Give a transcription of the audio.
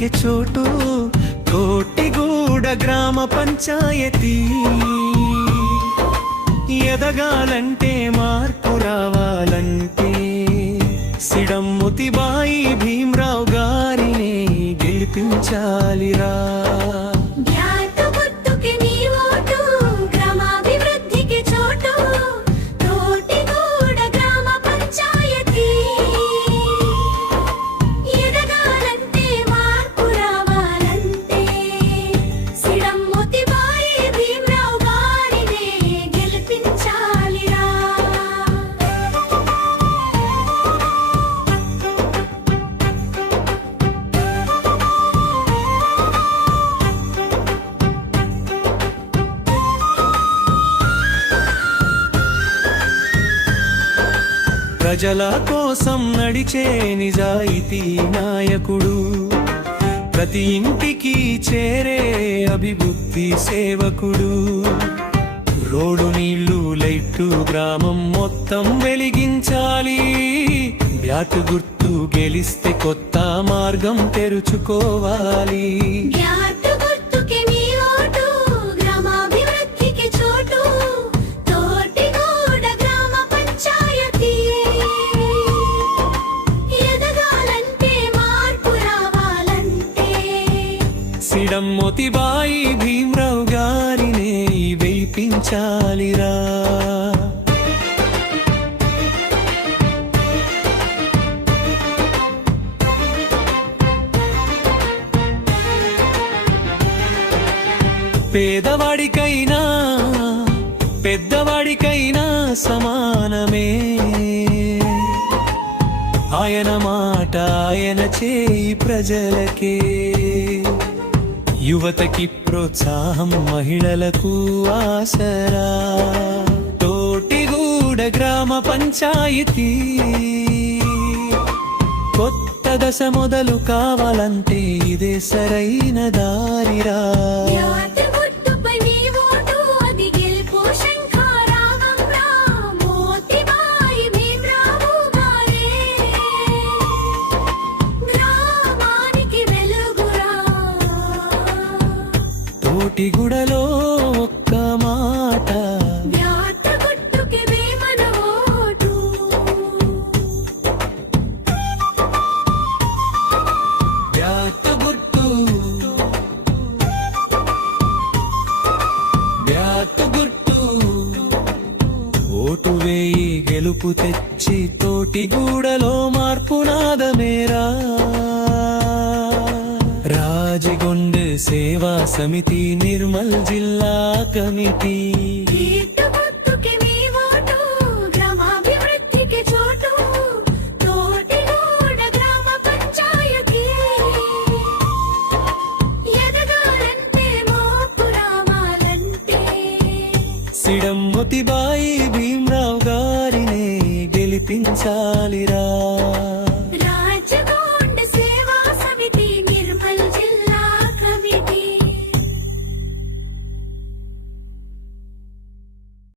అభివృద్ధికి చోటు తోటిగూడ గ్రామ పంచాయతీ ఎదగాలంటే మార్పు రావాలంటే సిడం మోతీబాయి భీమ్రావ్ గారిని గెలిపించాలిరా. ప్రజల కోసం నడిచే నిజాయితీ నాయకుడు, ప్రతి ఇంటికి చేరే అభివృద్ధి సేవకుడు. రోడ్డు నీళ్లు లైట్లు గ్రామం మొత్తం వెలిగించాలి. బ్యాటు గుర్తు గెలిస్తే కొత్త మార్గం తెరుచుకోవాలి. సిడం మోతీబాయి భీమ్రావ్ గారినే వేయించాలిరా. పేదవాడికైనా పెద్దవాడికైనా సమానమే. ఆయన మాట ఆయన చేయి ప్రజలకే. యువతకి ప్రోత్సాహం, మహిళలకు ఆసరా. తోటిగూడ గ్రామ పంచాయతీ కొత్త దశ మొదలు కావాలంటే ఇదే సరైన దారిరా. తోటిగూడలో ఒక్క మాట, బ్యాటు గుర్తు, బ్యాటు గుర్తు. ఓటు వేయి గెలుపు తెచ్చి తోటిగూడలో మార్పు నాదమేరా. రాజగొండ సేవా సమితి, నిర్మల్ జిల్లా కమిటీ. సిడం మోతీబాయి భీమ్రావ్ గారినే గెలిపించాలిరా.